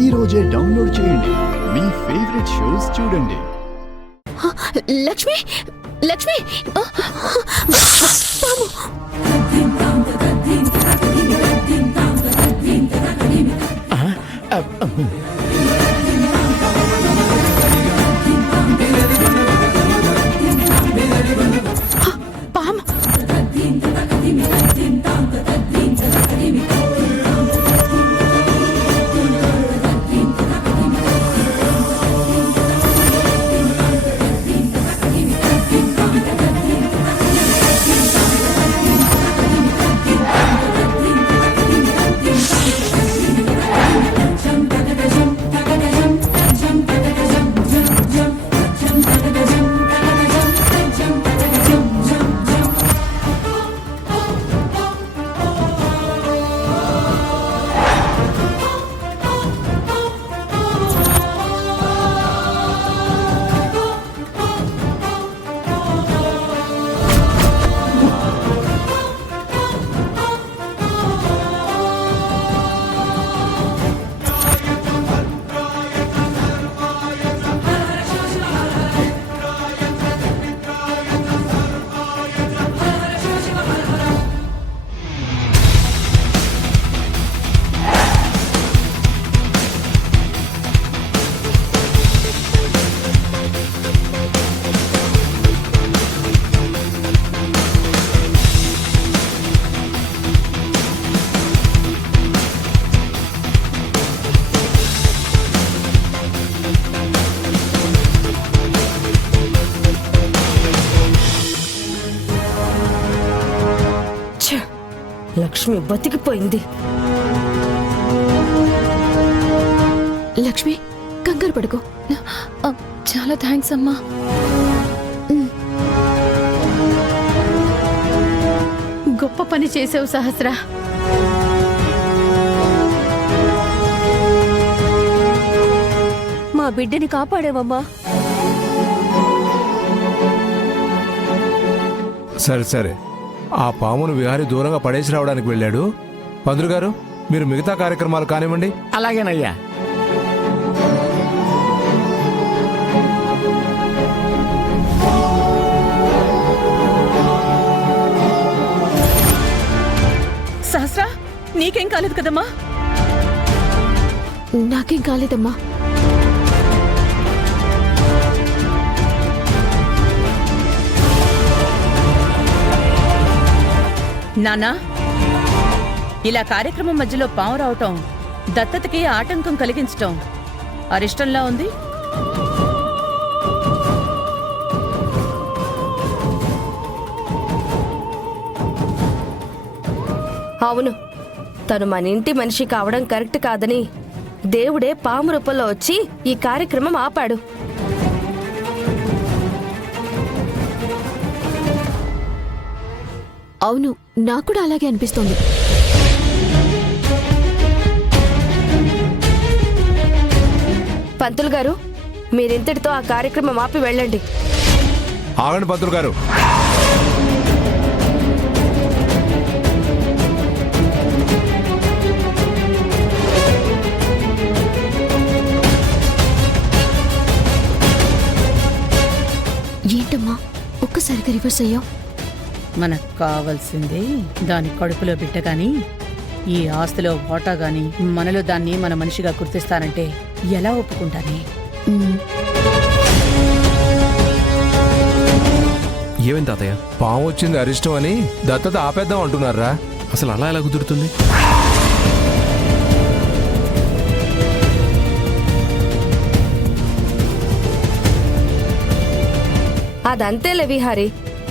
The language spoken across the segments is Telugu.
ఈ రోజే డౌన్లోడ్ చేయండి. మీ ఫేవరెట్ షోస్ చూడండి. లక్ష్మి, లక్ష్మి, పాము. పాము. లక్ష్మి బతికిపోయింది. లక్ష్మి, కంగారు పడుకో. చాలా థ్యాంక్స్ అమ్మా. గొప్ప పని చేసావు సహస్ర. మా బిడ్డని కాపాడేవమ్మా. సరే సరే, ఆ పామును విహారీ దూరంగా పడేసి రావడానికి వెళ్ళాడు. పంతులు గారు, మీరు మిగతా కార్యక్రమాలు కానివ్వండి. అలాగేనయ్యా. సహస్ర, నీకేం కాలేదు కదమ్మా? నాకేం కాలేదమ్మా. నానా, ఇలా కార్యక్రమం మధ్యలో పాము రావటం దత్తతకి ఆటంకం కలిగించటం అరిష్టంలా ఉంది. అవును, తను మన ఇంటి మనిషి కావడం కరెక్ట్ కాదని దేవుడే పాము రూపంలో వచ్చి ఈ కార్యక్రమం ఆపాడు. అవును, నాకు కూడా అలాగే అనిపిస్తోంది. పంతులు గారు, మీరింతటితో ఆ కార్యక్రమం ఆపి వెళ్ళండి. ఆగండి పంతులు గారు. ఏంటమ్మా ఒక్కసారిగా రివర్స్ అయ్యావు? మనకు కావాల్సింది దాని కడుపులో బిడ్డ గాని, ఈ ఆస్తిలో వాటా గాని మనలో దాన్ని మన మనిషిగా గుర్తిస్తానంటే ఎలా ఒప్పుకుంటానే? ఏమేం తాతయ్య? పాము వచ్చింది అరిష్టం అని దత్తత ఆపేద్దాం అంటున్నారా? అసలు అలా ఎలా కుదురుతుంది? అదంతేలే విహారీ,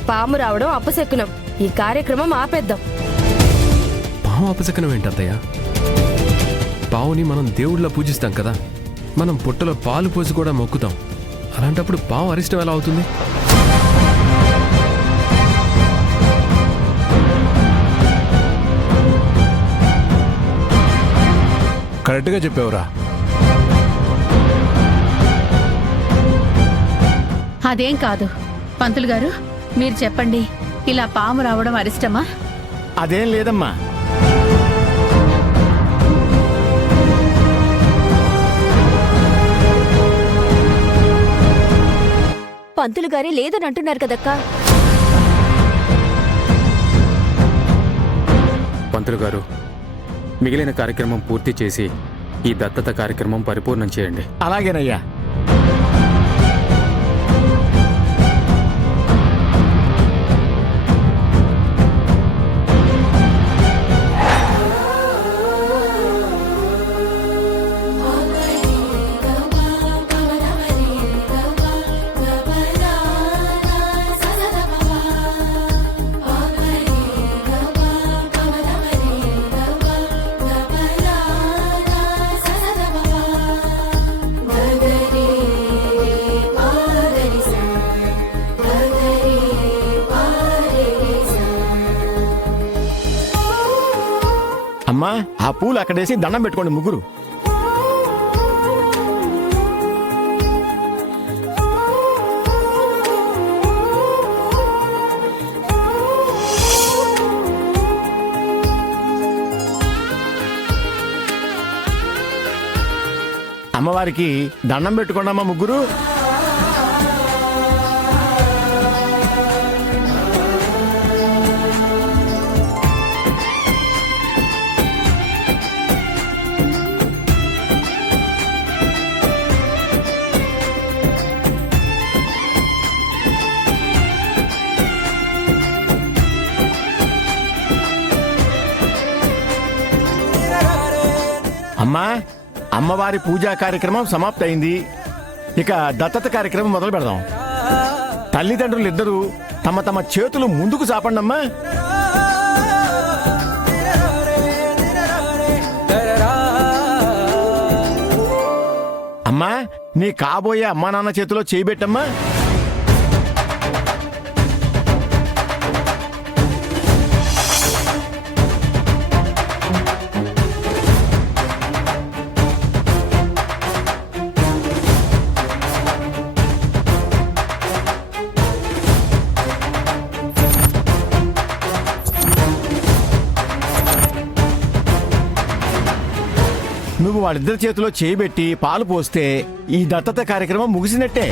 పాము రావడం అపశకునం. ఈ కార్యక్రమం ఆపేద్దాం. పాము అపశకనం ఏంటి అత్తయ్య? పావుని మనం దేవుళ్ళ పూజిస్తాం కదా, మనం పుట్టలో పాలు పోసి కూడా మొక్కుతాం. అలాంటప్పుడు పాము అరిష్టం ఎలా అవుతుంది? కరెక్ట్గా చెప్పావురా. అదేం కాదు పంతులు గారు, మీరు చెప్పండి, ఇలా పాము రావడం అరిష్టమా? అదేం లేదమ్మా. పంతులు గారే లేదని అంటున్నారు కదక్కా. పంతులు గారు, మిగిలిన కార్యక్రమం పూర్తి చేసి ఈ దత్తత కార్యక్రమం పరిపూర్ణం చేయండి. అలాగేనయ్యా. అమ్మా, ఆ పూలు అక్కడేసి దండం పెట్టుకోండి ముగ్గురు. అమ్మవారికి దండం పెట్టుకోండి అమ్మా ముగ్గురు. అమ్మా, అమ్మవారి పూజా కార్యక్రమం సమాప్తయింది. ఇక దత్తత కార్యక్రమం మొదలు పెడదాం. తల్లిదండ్రులు ఇద్దరూ తమ తమ చేతులు ముందుకు చాపండమ్మా. అమ్మా, నీ కాబోయే అమ్మా నాన్న చేతిలో చేయి పెట్టమ్మా. నువ్వు వాళ్ళిద్దరి చేతిలో చేయబెట్టి పాలు పోస్తే ఈ దత్తత కార్యక్రమం ముగిసినట్టే.